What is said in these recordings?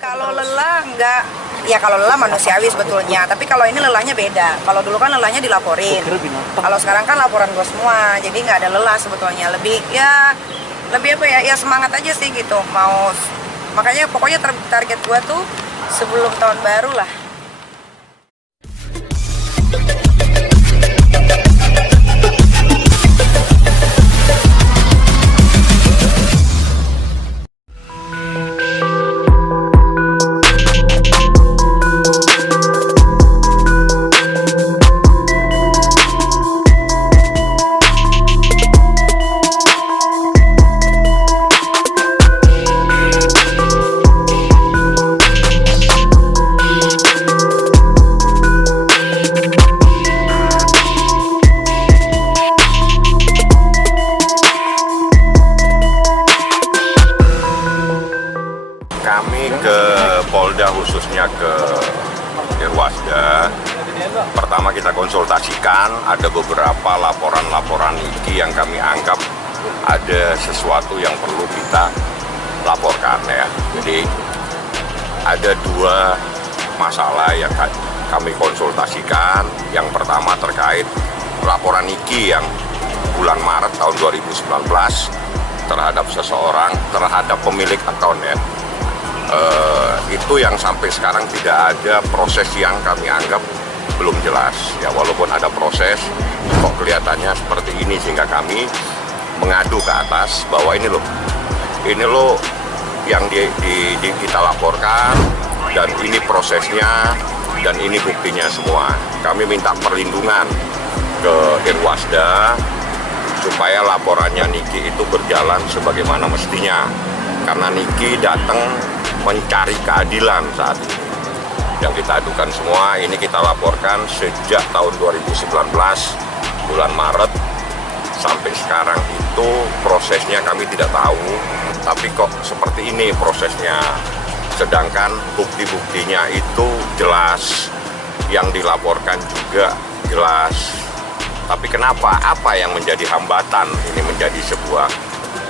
Kalau lelah enggak, ya kalau lelah manusiawi sebetulnya. Tapi kalau ini lelahnya beda. Kalau dulu kan lelahnya dilaporin. Kalau sekarang kan laporan gue semua, jadi nggak ada lelah sebetulnya. Lebih apa ya? Ya semangat aja sih gitu. Makanya pokoknya target gue tuh sebelum tahun baru lah. Kami ke Polda, khususnya ke Irwasda. Pertama kita konsultasikan, ada beberapa laporan-laporan IKI yang kami anggap ada sesuatu yang perlu kita laporkan ya. Jadi ada dua masalah yang kami konsultasikan. Yang pertama terkait laporan IKI yang bulan Maret tahun 2019 terhadap seseorang, terhadap pemilik akun ya. Itu yang sampai sekarang tidak ada proses yang kami anggap belum jelas ya, walaupun ada proses kok kelihatannya seperti ini, sehingga kami mengadu ke atas bahwa ini loh yang kita laporkan, dan ini prosesnya, dan ini buktinya semua. Kami minta perlindungan ke Irwasda supaya laporannya Niki itu berjalan sebagaimana mestinya, karena Niki datang mencari keadilan saat ini. Yang kita adukan semua ini kita laporkan sejak tahun 2019 bulan Maret sampai sekarang. Itu prosesnya kami tidak tahu, tapi kok seperti ini prosesnya, sedangkan bukti-buktinya itu jelas, yang dilaporkan juga jelas. Tapi kenapa, apa yang menjadi hambatan ini menjadi sebuah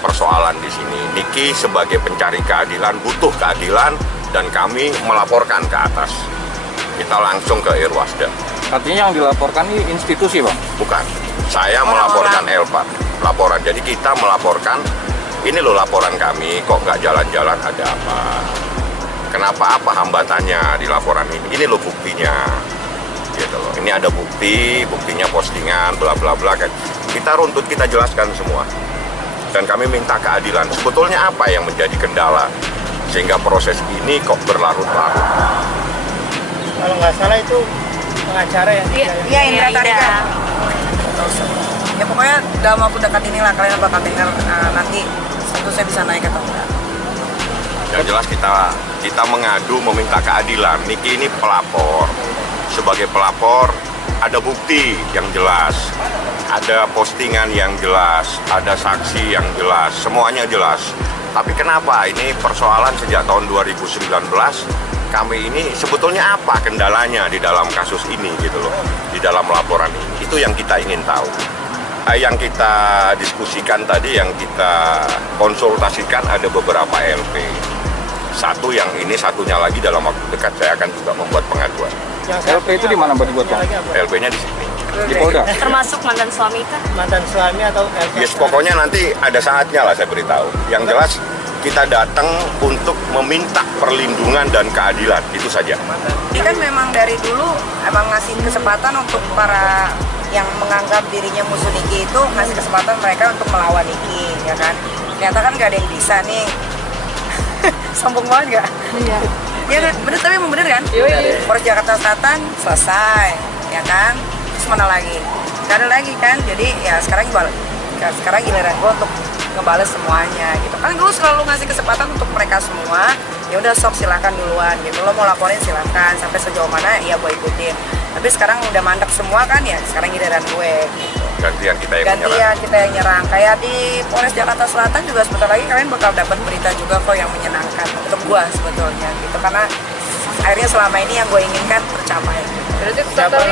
persoalan di sini? Niki sebagai pencari keadilan butuh keadilan, dan kami melaporkan ke atas. Kita langsung ke Irwasda. Artinya yang dilaporkan ini institusi, Bang? Bukan. Saya melaporkan Elpat. Laporan. Jadi kita melaporkan, ini loh laporan kami, kok nggak jalan-jalan, ada apa? Kenapa, apa hambatannya di laporan ini? Ini loh buktinya. Gitu loh. Ini ada buktinya postingan, bla bla bla. Kita runtut, kita jelaskan semua. Dan kami minta keadilan. Sebetulnya apa yang menjadi kendala sehingga proses ini kok berlarut-larut? Kalau nggak salah itu pengacara yang Iya, Indra Tarika. Ya pokoknya dalam waktu dekat inilah kalian bakal dengar nanti tentu saya bisa naik atau enggak. Yang jelas kita mengadu, meminta keadilan. Niki ini pelapor. Sebagai pelapor ada bukti yang jelas, ada postingan yang jelas, ada saksi yang jelas, semuanya jelas. Tapi kenapa ini persoalan sejak tahun 2019, kami ini sebetulnya apa kendalanya di dalam kasus ini gitu loh, di dalam laporan ini. Itu yang kita ingin tahu. Yang kita diskusikan tadi, yang kita konsultasikan ada beberapa LP. Satu yang ini, satunya lagi dalam waktu dekat saya akan juga membuat pengaduan. LP itu di mana buat Bang? LP-nya di sini. Di Polda. Termasuk mantan suami kah? mantan suami atau LP? Yes, pokoknya nanti ada saatnya lah saya beritahu. Yang jelas kita datang untuk meminta perlindungan dan keadilan, itu saja. Ini kan memang dari dulu emang ngasih kesempatan untuk para yang menganggap dirinya musuh Niki itu, ngasih kesempatan mereka untuk melawan Niki, ya kan? Ternyata kan gak ada yang bisa nih. Sombong banget gak? Iya. Ya bener, tapi emang bener kan? Iya. Polres Jakarta Selatan selesai, ya kan? Terus mana lagi? Gak ada lagi kan? Jadi ya sekarang giliran gue untuk ngebales semuanya gitu kan. Gue selalu ngasih kesempatan untuk mereka semua. Ya udah sok silahkan duluan gitu. Lo mau laporin silahkan, sampai sejauh mana ya gue ikutin. Tapi sekarang udah mandek semua kan, ya sekarang giliran gue gitu. Gantian kita yang menyerang. Gantian kita yang nyerang. Kayak di Polres Jakarta Selatan juga sebentar lagi kalian bakal dapat berita juga kok yang menyenangkan untuk gue sebetulnya gitu, karena akhirnya selama ini yang gue inginkan tercapai.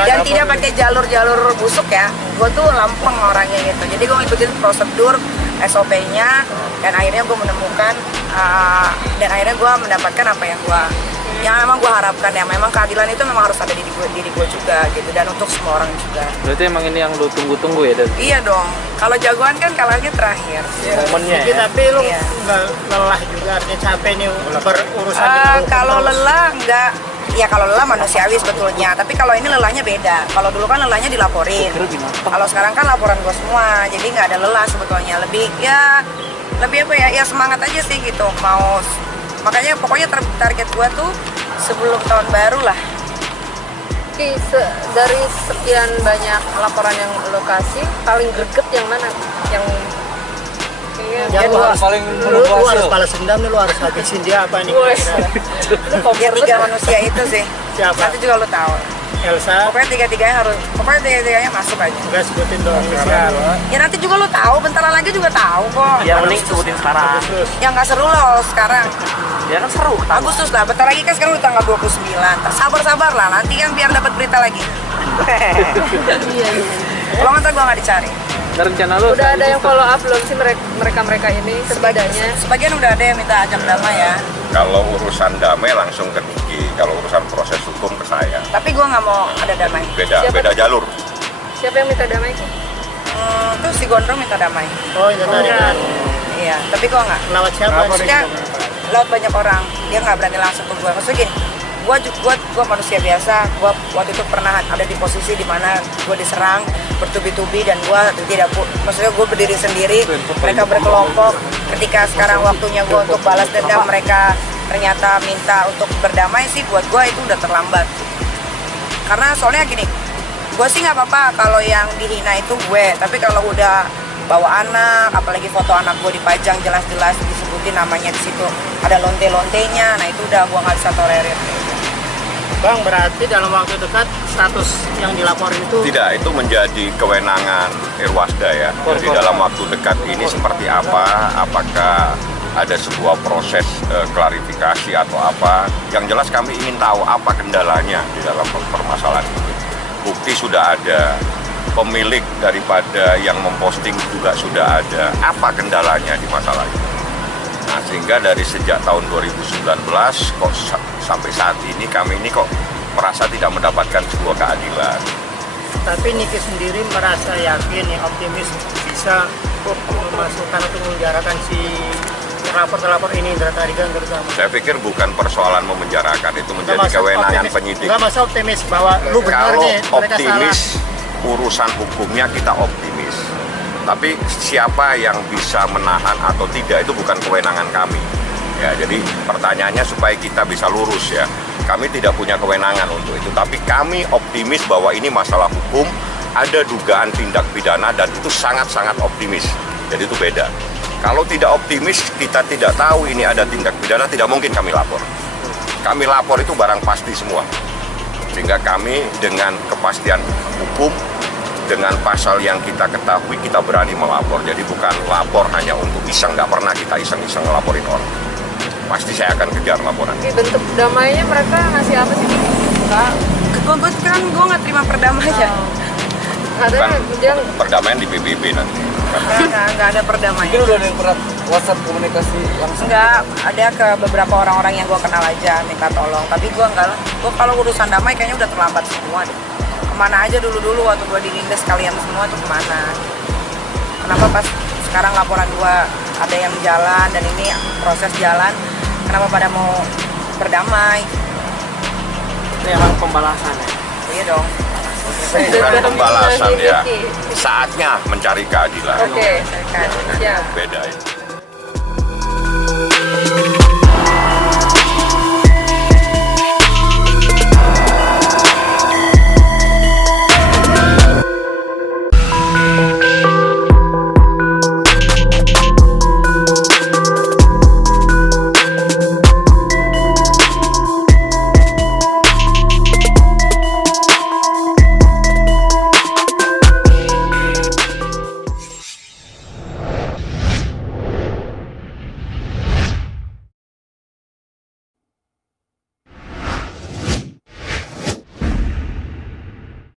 Dan tidak pakai jalur-jalur busuk ya. Gue tuh lampeng orangnya gitu. Jadi gue ngikutin prosedur SOP-nya, dan akhirnya gue menemukan dan akhirnya gue mendapatkan apa yang memang gue harapkan, yang memang keadilan itu memang harus ada di diri gue juga gitu, dan untuk semua orang juga. Berarti emang ini yang lu tunggu-tunggu ya? Iya dong, kalau jagoan kan kalahnya terakhir. Momennya Jadi, ya? tapi lu Iya. nggak lelah juga, artinya capek nih berurusan dengan hukum Kalau terus. lelah enggak, ya kalau lelah manusiawi sebetulnya, tapi kalau ini lelahnya beda. Kalau dulu kan lelahnya dilaporin, kalau sekarang kan laporan gue semua, jadi nggak ada lelah sebetulnya, lebih apa ya semangat aja sih gitu, makanya pokoknya target gue tuh sebelum tahun baru lah. Oke, dari sekian banyak laporan yang lo kasih, paling greget yang mana? Yang Yang lu harus paling lu harus balas dendam nih, lu harus habisin dia apa nih? Ya 3 manusia itu sih. Siapa? Nanti juga lo tahu. Elsa, Pokoknya tiga-tiganya masuk aja. enggak sebutin dong inisial. Ya nanti juga lo tahu, bentar lagi juga tahu kok. Ya mending sebutin sekarang. Terus Yang nggak seru loh sekarang. Ya kan seru. Agustus lah, bentar lagi kan sekarang udah tanggal 29. Sabar-sabar lah, nanti kan biar dapat berita lagi. Kalau nggak gua nggak dicari. Nah, rencana lu udah ada yang follow up belum sih mereka ini setidaknya? Sebagian udah ada yang minta ajak damai ya. Kalau urusan damai langsung ke Niki, kalau urusan proses hukum ke saya. Tapi gua nggak mau ada damai. Siapa Beda tuh? jalur. Siapa yang minta damai? Terus si Gondrong minta damai. oh itu tadi kan Iya, tapi gua nggak. lewat siapa? Maksudnya laut banyak orang, dia nggak berani langsung ke gua. Maksudnya gini, gua manusia biasa. Gua waktu itu pernah ada di posisi di mana gua diserang bertubi-tubi dan gua maksudnya gua berdiri sendiri, mereka berkelompok. Ketika sekarang waktunya gua untuk balas dendam, mereka ternyata minta untuk berdamai sih, buat gua itu udah terlambat. Karena soalnya gini, gua sih nggak apa-apa kalau yang dihina itu gue, tapi kalau udah bawa anak, apalagi foto anak gue dipajang jelas-jelas disebutin namanya di situ, ada lonte-lontenya, nah itu udah gua nggak bisa tolerir. Bang, berarti dalam waktu dekat status yang dilaporin itu Tidak, itu menjadi kewenangan Irwasda ya. Jadi dalam waktu dekat ini seperti apa, apakah ada sebuah proses klarifikasi atau apa. Yang jelas kami ingin tahu apa kendalanya di dalam permasalahan ini. Bukti sudah ada, pemilik daripada yang memposting juga sudah ada. Apa kendalanya di masalah ini? Nah, sehingga dari sejak tahun 2019 kok sampai saat ini kami ini kok merasa tidak mendapatkan sebuah keadilan. tapi Niki sendiri merasa yakin ya, optimis bisa memasukkan atau menjarakan si terlapor ini Indra Tarigan terutama. Saya pikir bukan persoalan memenjarakan, itu menjadi Nggak, masa kewenangan optimis- penyidik. nggak masa optimis bahwa lu benar Kalau nih, mereka optimis salah. urusan hukumnya kita optimis. Tapi siapa yang bisa menahan atau tidak itu bukan kewenangan kami. Ya, jadi pertanyaannya supaya kita bisa lurus ya. Kami tidak punya kewenangan untuk itu, tapi kami optimis bahwa ini masalah hukum, ada dugaan tindak pidana dan itu sangat-sangat optimis. Jadi itu beda. Kalau tidak optimis, kita tidak tahu ini ada tindak pidana, tidak mungkin kami lapor. Kami lapor itu barang pasti semua. Sehingga kami dengan kepastian hukum, dengan pasal yang kita ketahui, kita berani melapor. Jadi bukan lapor hanya untuk iseng, nggak pernah kita iseng-iseng ngelaporin orang. Pasti saya akan kejar laporan. Oke, bentuk damainya mereka ngasih apa sih? Gue nggak terima perdamaian. Katanya Bukan dia perdamaian di PBB nanti. Nggak ada perdamaian. udah ada yang pernah WhatsApp komunikasi langsung? Enggak, ada ke beberapa orang-orang yang gue kenal aja minta tolong. Tapi gue enggak lah. Gue kalau urusan damai kayaknya udah terlambat semua deh. Kemana aja dulu-dulu waktu gue dinindas kalian semua tuh kemana? Kenapa pas sekarang laporan gue ada yang jalan dan ini proses jalan, kenapa pada mau berdamai? Itu emang pembalasan ya. Iya dong. Bukan pembalasan ya. Saatnya mencari keadilan. oke, Kan. siap. Beda itu.